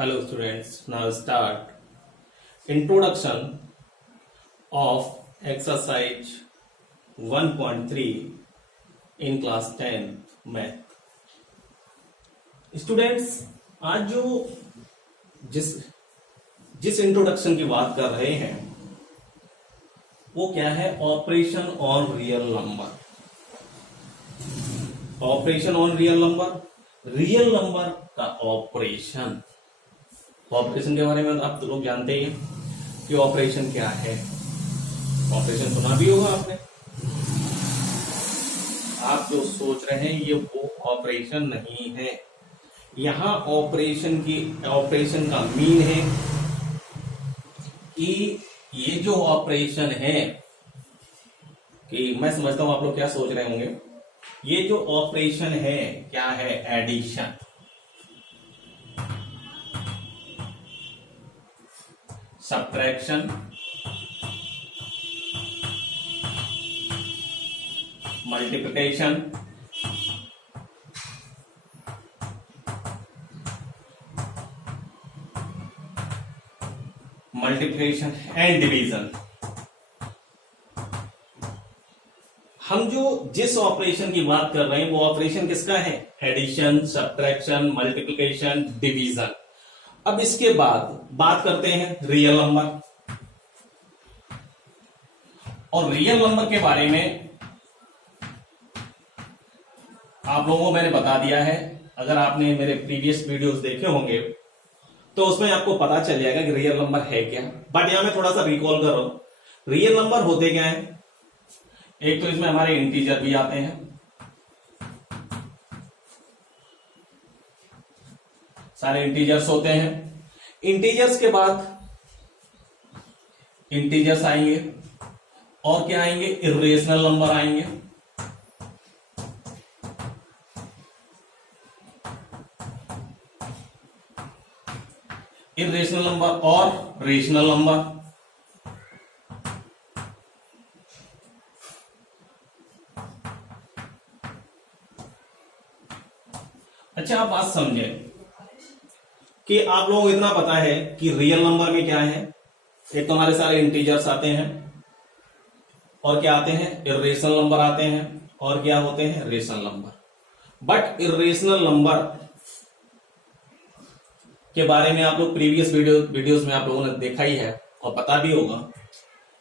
Hello students, now start introduction of exercise 1.3 in class 10 math. Students आज जो जिस introduction की बात कर रहे हैं वो क्या है? Operation on real number. Operation on real number का ऑपरेशन के बारे में आप तो लोग जानते ही हैं कि ऑपरेशन क्या है। ऑपरेशन सुना भी होगा आपने। आप जो सोच रहे हैं ये वो ऑपरेशन नहीं है। यहां ऑपरेशन का मीन है कि ये जो ऑपरेशन है, कि मैं समझता हूं आप लोग क्या सोच रहे होंगे, ये जो ऑपरेशन है क्या है? Addition. Subtraction, multiplication, and division. हम जिस ऑपरेशन की बात कर रहे हैं वो ऑपरेशन किसका है? Addition, subtraction, multiplication, division. अब इसके बाद बात करते हैं रियल नंबर। और रियल नंबर के बारे में आप लोगों को मैंने बता दिया है। अगर आपने मेरे प्रीवियस वीडियोस देखे होंगे तो उसमें आपको पता चल जाएगा कि रियल नंबर है क्या। बट यहां मैं थोड़ा सा रिकॉल कर रहा हूं। रियल नंबर होते क्या है? एक तो इसमें हमारे इंटीजर भी आते हैं, सारे इंटीजर्स होते हैं। इंटीजर्स के बाद इंटीजर्स आएंगे और क्या आएंगे? इर्रेशनल नंबर आएंगे। इर्रेशनल नंबर और रेशनल नंबर। अच्छा, आप बात समझें कि आप लोगों को इतना पता है कि रियल नंबर में क्या है? एक तो हमारे सारे इंटीजर्स आते हैं और क्या आते हैं? इर्रेशनल नंबर आते हैं और क्या होते हैं? Rational number. But irrational number के बारे में आप लोग प्रीवियस वीडियोस में आप लोगों ने देखा ही है और पता भी होगा।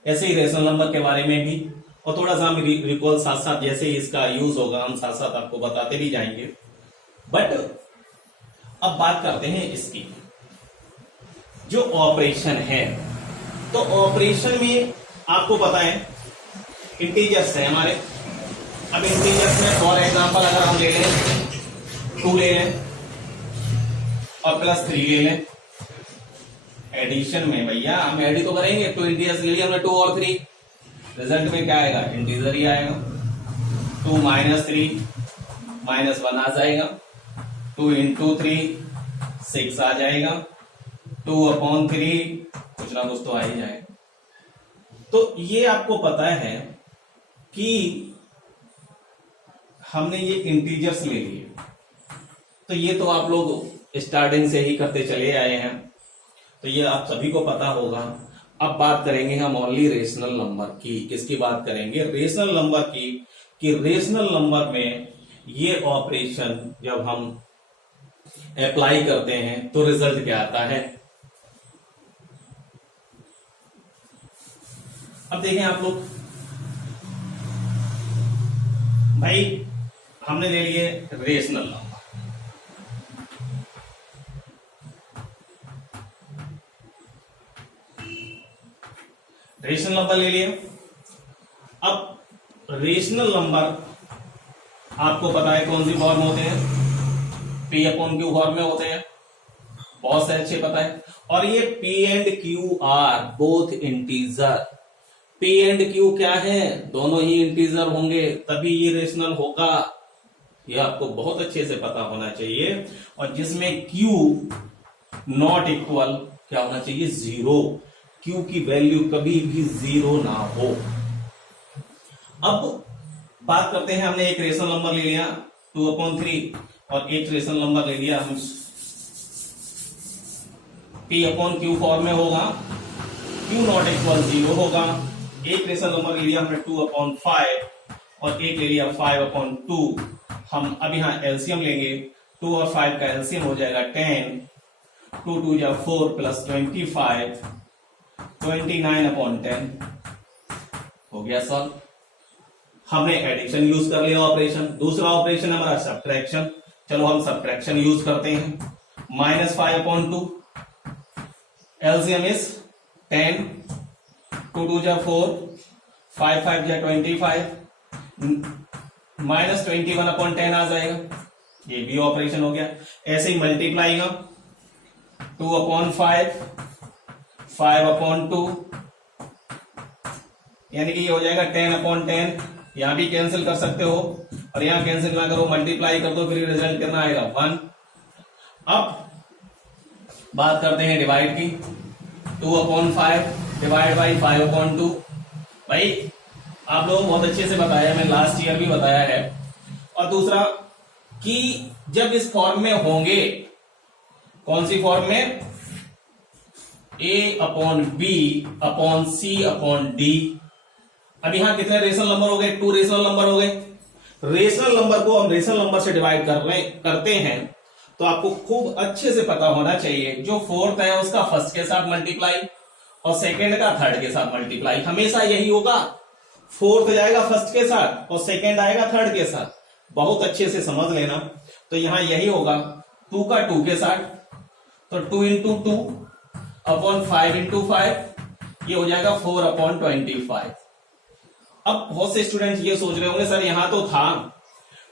ऐसे ही रेशनल नंबर के बारे में भी और थोड़ा सा हम रिकॉल साथ साथ जैसे ही इसका यूज होगा हम साथ साथ आपको बताते भी जाएंगे। बट अब बात करते हैं इसकी जो ऑपरेशन है। तो ऑपरेशन में आपको पता है इंटीजर्स है हमारे। अब इंटीजर्स में फॉर एग्जांपल अगर हम ले लें 2 ले लें और +3 ले लें। एडिशन में भैया हम एडी तो करेंगे। 2 इंटीजर्स ले लिया हमने, 2 और 3। रिजल्ट में क्या आएगा? इंटीजर ही आएगा। 2 - 3 -1 आ जाएगा। 2 × 3 6 आ जाएगा। 2/3 कुछ ना कुछ तो आ ही जाएगा। तो ये आपको पता है कि हमने ये इंटीजर्स ले लिए। तो ये तो आप लोग स्टार्टिंग से ही करते चले आए हैं, तो ये आप सभी को पता होगा। अब बात करेंगे हम ओनली रेशनल नंबर की। किसकी बात करेंगे? रेशनल नंबर की। कि रेशनल नंबर में ये ऑपरेशन जब हम अप्लाई करते हैं तो रिजल्ट क्या आता है? अब देखें आप लोग, भाई हमने ले लिए रेशनल नंबर। रेशनल नंबर ले लिए। अब रेशनल नंबर आपको पता है कौन सी फॉर्म होते हैं? P/Q फॉर्म में होते हैं। बहुत से अच्छे पता है। और ये P and Q are both integer. P and Q क्या है? दोनों ही इंटीजर होंगे तभी ये रेशनल होगा। ये आपको बहुत अच्छे से पता होना चाहिए। और जिसमें Q नॉट इक्वल क्या होना चाहिए? 0। Q की वैल्यू कभी भी 0 ना हो। अब बात करते हैं, हमने एक रेशनल नंबर ले लिया 2/3 और एक रेशनल नंबर ले लिया हम P अपॉन क्यू फॉर्म में होगा, क्यू नॉट इक्वल 0 होगा। एक रेशनल नंबर ले लिया हमने 2/5 और एक ले लिया 5/2। हम अब यहाँ एलसीएम लेंगे, 2 और 5 का एलसीएम हो जाएगा 10, 2 2 या 4 प्लस 25, 29/10 हो गया सॉल्व। हमने एडिशन यूज कर लिया ऑपरेशन। दूसरा ऑपरेशन हमारा सब्ट्रैक्शन। चलो हम सब्ट्रैक्शन यूज करते हैं। -5/2, एलसीएम इज 10, 2 2 जा 4, 5 5 जा 25, -21/10 आ जाएगा। ये भी ऑपरेशन हो गया। ऐसे ही मल्टीप्लाई का 2/5, 5/2, यानी कि ये हो जाएगा 10/10। यहां भी कैंसिल कर सकते हो और यहां कैंसिल ना करो, मल्टीप्लाई कर दो, फिर रिजल्ट कितना आएगा 1। अब बात करते हैं डिवाइड की। 2/5 डिवाइड बाई 5/2। भाई आप लोगों को बहुत अच्छे से बताया, मैं लास्ट ईयर भी बताया है। और दूसरा कि जब इस फॉर्म में होंगे, कौन सी फॉर्म में, A/B/C/D। अब यहां कितने रेशनल नंबर हो गए, 2 रेशनल नंबर हो गए। रेशनल नंबर को हम रेशनल नंबर से डिवाइड करते हैं तो आपको खूब अच्छे से पता होना चाहिए, जो फोर्थ है उसका फर्स्ट के साथ मल्टीप्लाई और सेकंड का थर्ड के साथ मल्टीप्लाई। हमेशा यही होगा, फोर्थ जाएगा फर्स्ट के साथ और सेकंड आएगा थर्ड के साथ। बहुत अच्छे से समझ लेना। तो यहां यही होगा, 2 का 2 के साथ, तो 2 × 2 अपॉन 5 × 5, ये हो जाएगा 4/25। अब बहुत से स्टूडेंट ये सोच रहे होंगे सर यहां तो था,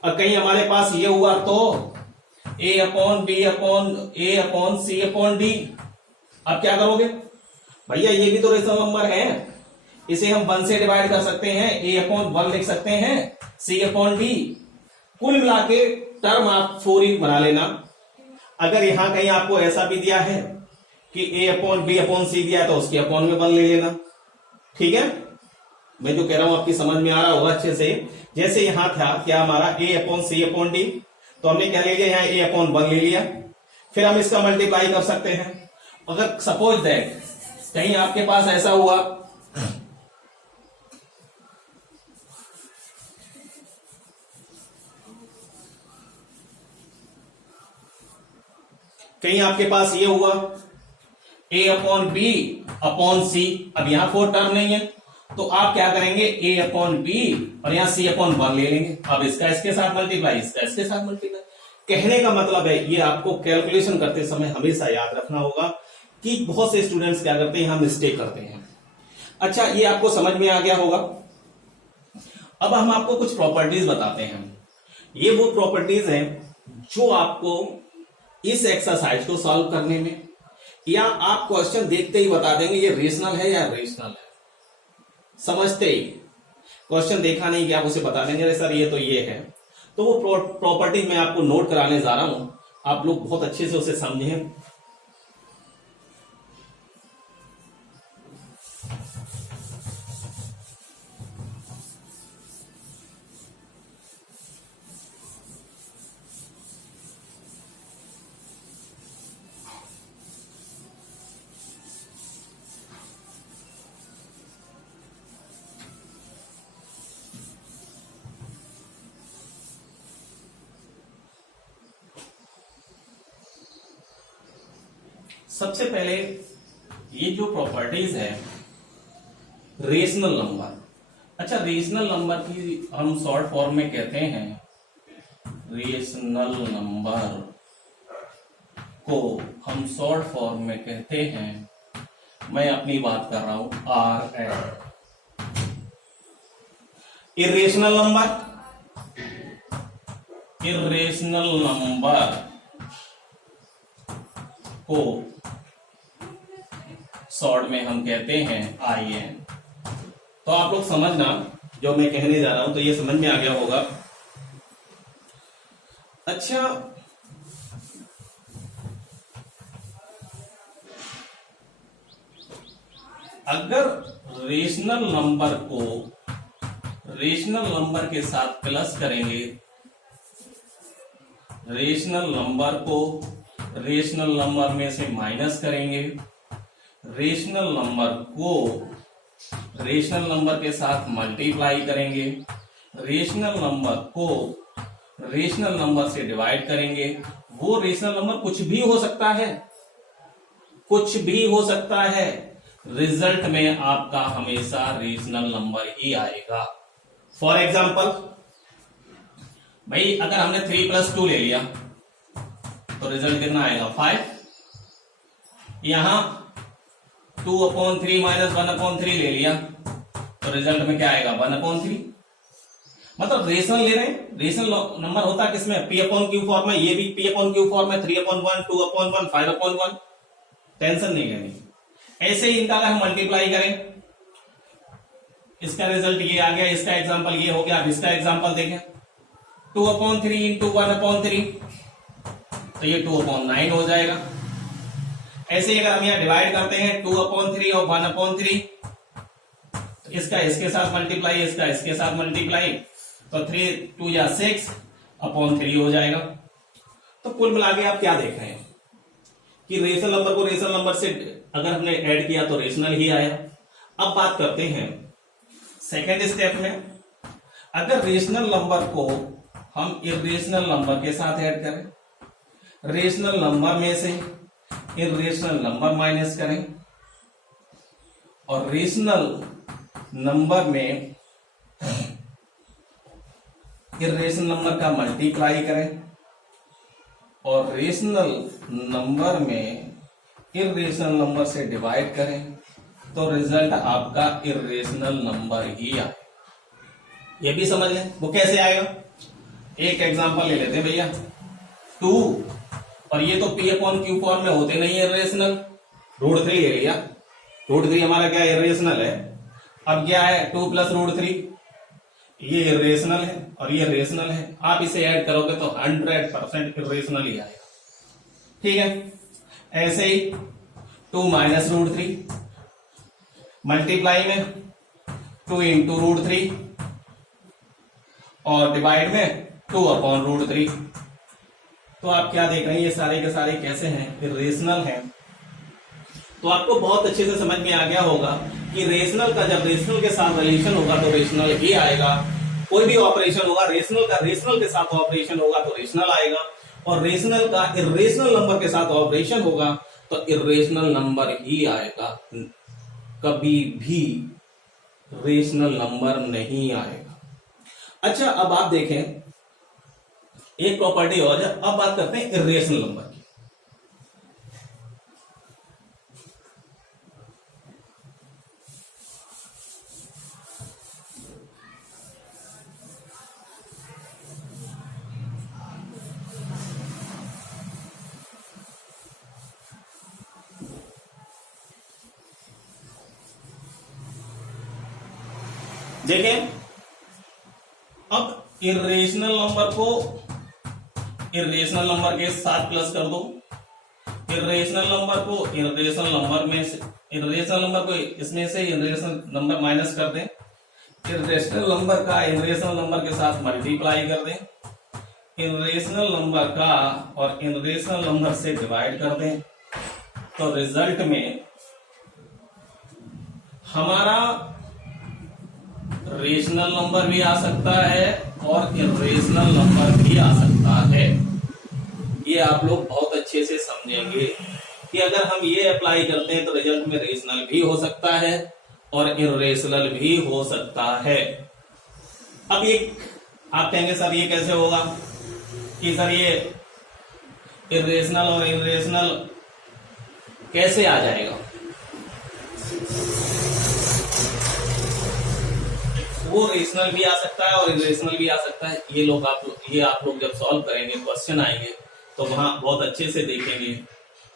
और कहीं हमारे पास ये हुआ तो A/B/A/C/D। अब क्या करोगे भैया, ये भी तो रेशनल नंबर है, इसे हम 1 से डिवाइड कर सकते हैं, A/1 लिख सकते हैं, C/D। कुल मिला के टर्म आप 4 ही बना लेना। अगर यहां कहीं आपको ऐसा भी दिया है कि A/B/C दिया है तो उसके अपॉन में 1 ले लेना। ठीक है, मैं जो कह रहा हूं आपकी समझ में आ रहा होगा अच्छे से। जैसे यहां था क्या हमारा A/C/D, तो हमने क्या ले लिया, यहाँ A/1 ले लिया, फिर हम इसका मल्टीप्लाई कर सकते हैं। अगर सपोज दैट कहीं आपके पास ऐसा हुआ कहीं आपके पास ये हुआ A/B/C, अब यहां 4 टर्म नहीं है तो आप क्या करेंगे, A/B और यहां C/1 ले लेंगे। अब इसका इसके साथ मल्टीप्लाई, इसका इसके साथ मल्टीप्लाई। कहने का मतलब है, ये आपको कैलकुलेशन करते समय हमेशा याद रखना होगा कि बहुत से स्टूडेंट्स क्या करते हैं, हम मिस्टेक करते हैं। अच्छा, ये आपको समझ में आ गया होगा। अब हम आपको कुछ प्रॉपर्टीज बताते हैं। ये वो प्रॉपर्टीज हैं जो आपको इस एक्सरसाइज को सॉल्व करने में, या आप क्वेश्चन देखते ही बता देंगे ये रेशनल है या रेशनल है, समझते ही। क्वेश्चन देखा नहीं कि आप उसे बता देंगे सर ये तो ये है। तो वो प्रॉपर्टी मैं आपको नोट कराने जा रहा हूं, आप लोग बहुत अच्छे से उसे समझें। सबसे पहले ये जो प्रॉपर्टीज है रेशनल नंबर। अच्छा, रेशनल नंबर की हम शॉर्ट फॉर्म में कहते हैं, रेशनल नंबर को हम शॉर्ट फॉर्म में कहते हैं, मैं अपनी बात कर रहा हूं, RN। इर्रेशनल नंबर को शॉर्ट में हम कहते हैं IN। तो आप लोग समझना जो मैं कहने जा रहा हूं, तो ये समझ में आ गया होगा। अच्छा, अगर रेशनल नंबर को रेशनल नंबर के साथ प्लस करेंगे, रेशनल नंबर को रेशनल नंबर में से माइनस करेंगे, रेशनल नंबर को रेशनल नंबर के साथ मल्टीप्लाई करेंगे, रेशनल नंबर को रेशनल नंबर से डिवाइड करेंगे। वो रेशनल नंबर कुछ भी हो सकता है, कुछ भी हो सकता है, रिजल्ट में आपका हमेशा रेशनल नंबर ही आएगा। फॉर एग्जाम्पल भाई अगर हमने 3+2 ले लिया तो रिजल्ट कितना आएगा 5। यहां 2/3 माइनस 1/3 ले लिया तो रिजल्ट में क्या आएगा 1/3। मतलब रेशनल ले रहे हैं, रेशनल नंबर होता है किसमें P/Q फॉर्म में, ये भी P/Q फॉर्म में 3/1 2/1 5/1, टेंशन नहीं लेनी। ऐसे ही इनका अगर हम मल्टीप्लाई करें, इसका रिजल्ट ये आ गया, इसका एग्जांपल ये हो गया। अब इसका एग्जांपल देखें 2/3 इंटू 1/3 तो ये 2/9 हो जाएगा। ऐसे ही अगर हम यहाँ डिवाइड करते हैं 2/3 और 1/3 तो इसका इसके साथ मल्टीप्लाई, इसका इसके साथ मल्टीप्लाई तो 3 2 या 6/3 हो जाएगा। तो कुल मिला के आप क्या देख रहे हैं कि रेशनल नंबर को रेशनल नंबर से अगर हमने ऐड किया तो रेशनल ही आया। अब बात करते हैं सेकेंड स्टेप में, अगर रेशनल नंबर को हम इर्रेशनल नंबर के साथ ऐड करें, रेशनल नंबर में से इर्रेशनल नंबर माइनस करें और रेशनल नंबर में इर्रेशनल नंबर का मल्टीप्लाई करें और रेशनल नंबर में इर्रेशनल नंबर से डिवाइड करें तो रिजल्ट आपका इर्रेशनल नंबर ही आए। ये भी समझ लें वो कैसे आएगा। एक एग्जांपल ले लेते हैं भैया 2 और ये तो P/Q फॉर्म में होते नहीं है इर्रेशनल, √3 ले लिया, √3 हमारा क्या इर्रेशनल है। अब क्या है 2 + √3, ये इर्रेशनल है और ये रेशनल है। आप इसे ऐड करोगे तो 100% इर्रेशनल ही आएगा। ठीक है। ऐसे ही 2 - √3 मल्टीप्लाई में 2 इंटू √3 और डिवाइड में 2/√3। तो आप क्या देख रहे हैं ये सारे के सारे कैसे हैं इर्रेशनल हैं। तो आपको बहुत अच्छे से समझ में आ गया होगा कि रेशनल का जब रेशनल के साथ रिलेशन होगा तो रेशनल ही आएगा। कोई भी ऑपरेशन होगा रेशनल का रेशनल के साथ ऑपरेशन होगा तो रेशनल आएगा, और रेशनल का इर्रेशनल नंबर के साथ ऑपरेशन होगा तो इर्रेशनल नंबर ही आएगा, कभी भी रेशनल नंबर नहीं आएगा। अच्छा अब आप देखें एक प्रॉपर्टी और है। अब बात करते हैं इर्रेशनल नंबर की। देखें अब इर्रेशनल नंबर को इर्रेशनल नंबर के साथ प्लस कर दो, इर्रेशनल नंबर को इर्रेशनल नंबर में से इर्रेशनल नंबर को इसमें से इर्रेशनल नंबर माइनस कर दें, इर्रेशनल नंबर का इर्रेशनल नंबर के साथ मल्टीप्लाई कर दें, इर्रेशनल नंबर का और इर्रेशनल नंबर से डिवाइड कर दें तो रिजल्ट में हमारा रेशनल नंबर भी आ सकता है और इर्रेशनल नंबर भी आ सकता है। ये आप लोग बहुत अच्छे से समझेंगे कि अगर हम ये अप्लाई करते हैं तो रिजल्ट में रेशनल भी हो सकता है और इर्रेशनल भी हो सकता है। अब एक आप कहेंगे सर ये कैसे होगा कि सर ये इर्रेशनल और इर्रेशनल कैसे आ जाएगा। वो रेशनल भी आ सकता है और इर्रेशनल भी आ सकता है। ये आप लोग जब सॉल्व करेंगे क्वेश्चन आएंगे तो वहां बहुत अच्छे से देखेंगे।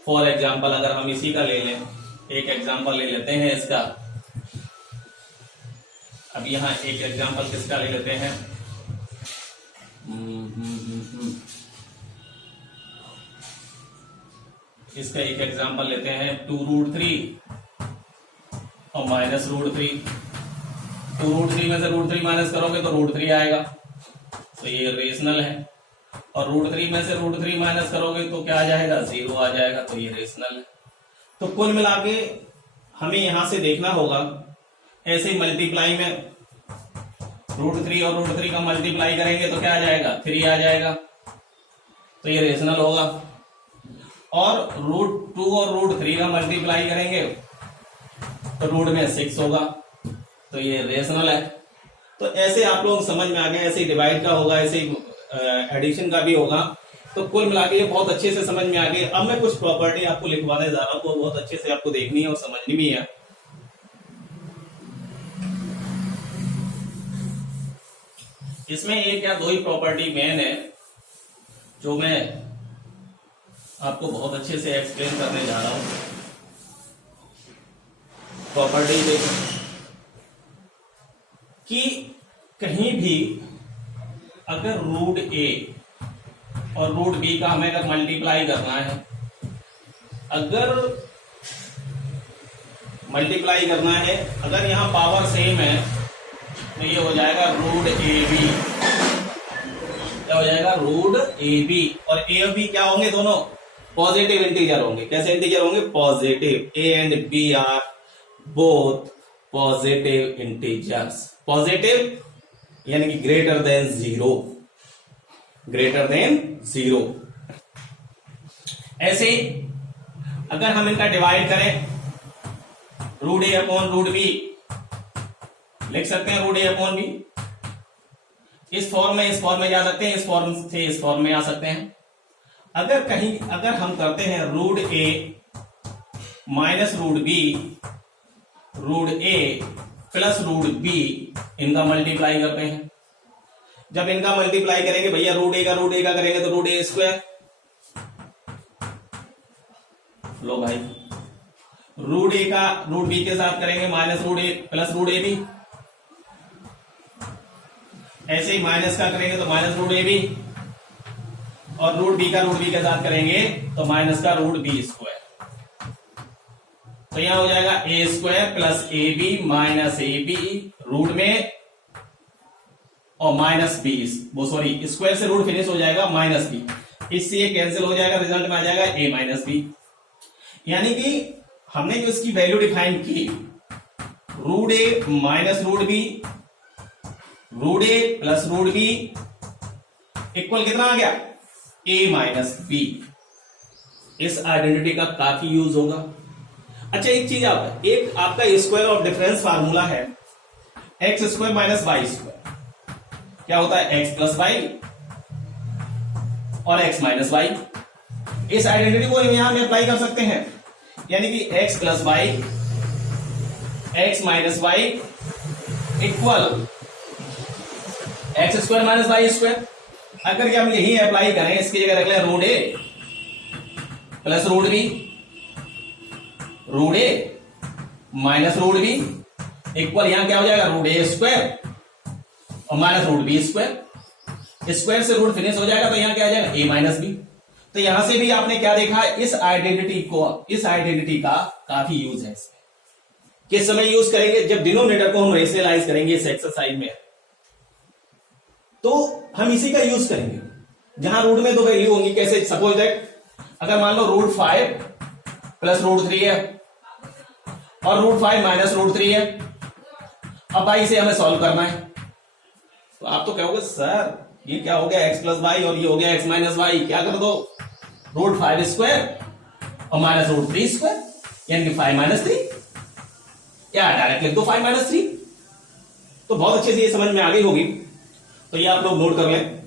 फॉर एग्जांपल अगर हम इसी का ले लें, एक एग्जांपल ले लेते हैं इसका। अब यहाँ एक एग्जांपल किसका ले लेते हैं, इसका एक एग्जांपल लेते हैं 2√3 और -√3। 2√3 में से √3 माइनस करोगे तो √3 आएगा, तो ये रेशनल है। और √3 में से √3 माइनस करोगे तो क्या आ जाएगा, 0 आ जाएगा। तो ये रेशनल है। तो कुल मिला के हमें यहां से देखना होगा, ऐसे मल्टीप्लाई में √3 और √3 का मल्टीप्लाई करेंगे तो क्या आ जाएगा, 3 आ जाएगा। तो ये रेशनल होगा। और √2 और √3 का मल्टीप्लाई करेंगे तो रूट में 6 होगा। तो ये रेशनल है। तो ऐसे आप लोग समझ में आ गए, ऐसे डिवाइड का होगा, ऐसे एडिशन का भी होगा। तो कुल मिला के ये बहुत अच्छे से समझ में आ गए। अब मैं कुछ प्रॉपर्टी आपको लिखवाने जा रहा हूं, वो बहुत अच्छे से आपको देखनी है और समझनी भी है। इसमें एक या दो ही प्रॉपर्टी मेन है जो मैं आपको बहुत अच्छे से एक्सप्लेन करने जा रहा हूं। प्रॉपर्टी देखो कि कहीं भी अगर √a और √b का हमें अगर मल्टीप्लाई करना है, अगर मल्टीप्लाई करना है, अगर यहां पावर सेम है तो ये हो जाएगा √ab। क्या हो जाएगा, √ab। और a और b क्या होंगे, दोनों पॉजिटिव इंटीजर होंगे। कैसे इंटीजर होंगे, positive. a and b are both positive integers. Positive यानी कि ग्रेटर देन 0, ग्रेटर देन 0। ऐसे ही अगर हम इनका डिवाइड करें, √a अपॉन √b लिख सकते हैं, √a अपॉन b। इस फॉर्म में जा सकते हैं, इस फॉर्म से इस फॉर्म में आ सकते हैं। अगर हम करते हैं √a minus √b, √a plus √b, इनका मल्टीप्लाई करते हैं। जब इनका मल्टीप्लाई करेंगे भैया, √a का करेंगे तो √a²। लो भाई, √a का √b के साथ करेंगे माइनस √a प्लस √ab। ऐसे ही माइनस का करेंगे तो माइनस √ab, और √b का √b के साथ करेंगे तो माइनस का √b²। तो यहां हो जाएगा a² plus ab minus ab root में, और माइनस b, वो सॉरी स्क्वायर से रूट फिनिश हो जाएगा माइनस b, इससे ये कैंसिल हो जाएगा, रिजल्ट में आ जाएगा a माइनस b। यानी कि हमने जो इसकी वैल्यू डिफाइन की, √a minus √b, √a plus √b equal कितना आ गया, a माइनस b। इस आइडेंटिटी का काफी यूज होगा। अच्छा एक चीज, एक आपका स्क्वायर ऑफ डिफरेंस फार्मूला है, x² माइनस y²। क्या होता है, x प्लस वाई और x माइनस वाई। इस आइडेंटिटी को यहां में अप्लाई कर सकते हैं, यानी कि x plus y, x minus y equal x² minus y²। अगर कि हम यही अप्लाई करें, इसकी जगह रख लें √a plus √b, √a minus √b equal, यहां क्या हो जाएगा, √a² और माइनस √b²। स्क्वायर से रूट फिनिश हो जाएगा तो यहां क्या आ जाएगा, a माइनस b। तो यहां से भी आपने क्या देखा, इस आइडेंटिटी का काफी यूज है। इसमें किस समय यूज करेंगे, जब डिनोमिनेटर को हम रेशनलाइज करेंगे इस एक्सरसाइज में, तो हम इसी का यूज करेंगे। जहां रूट में दो वैल्यू होंगी, कैसे, सपोज दैट अगर मान लो √5 प्लस √3 है और √5 माइनस √3 है। अब भाई इसे हमें सॉल्व करना है, तो आप तो कहोगे सर ये क्या हो गया, x प्लस वाई और ये हो गया x माइनस वाई, क्या कर दो, √5² और माइनस √3², यानी कि 5 माइनस 3, या डायरेक्ट लिख दो 5 माइनस 3। तो बहुत अच्छे से ये समझ में आ गई होगी, तो ये आप लोग नोट कर लें।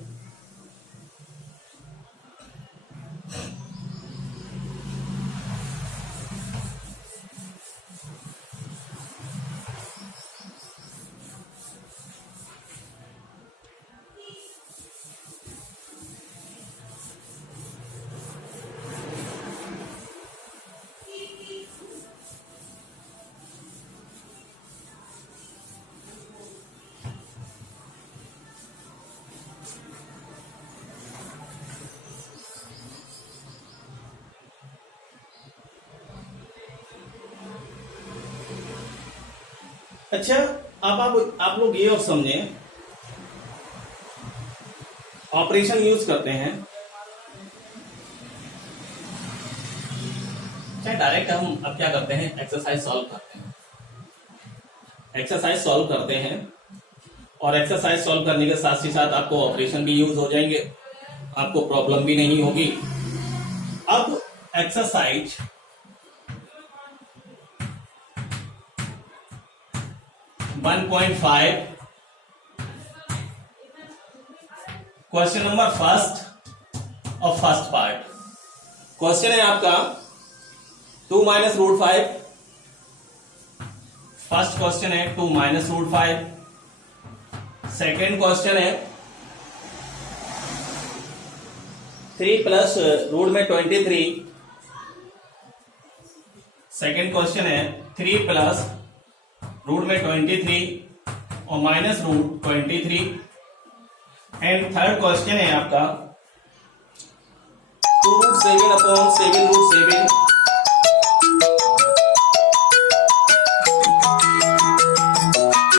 अच्छा, अब आप लोग ये और समझें, ऑपरेशन यूज करते हैं, चाहे डायरेक्ट हम अब क्या करते हैं, एक्सरसाइज सॉल्व करते हैं। एक्सरसाइज सॉल्व करते हैं और एक्सरसाइज सॉल्व करने के साथ ही साथ आपको ऑपरेशन भी यूज हो जाएंगे, आपको प्रॉब्लम भी नहीं होगी। अब एक्सरसाइज 1.5 क्वेश्चन नंबर फर्स्ट और फर्स्ट पार्ट। क्वेश्चन है आपका 2 माइनस रूट 5। फर्स्ट क्वेश्चन है 2 माइनस रूट 5। सेकेंड क्वेश्चन है 3 प्लस रूट में 23। सेकेंड क्वेश्चन है 3 प्लस रूट में 23 और minus root 23। And third question है आपका 2 रूट 7 अपॉन 7 रूट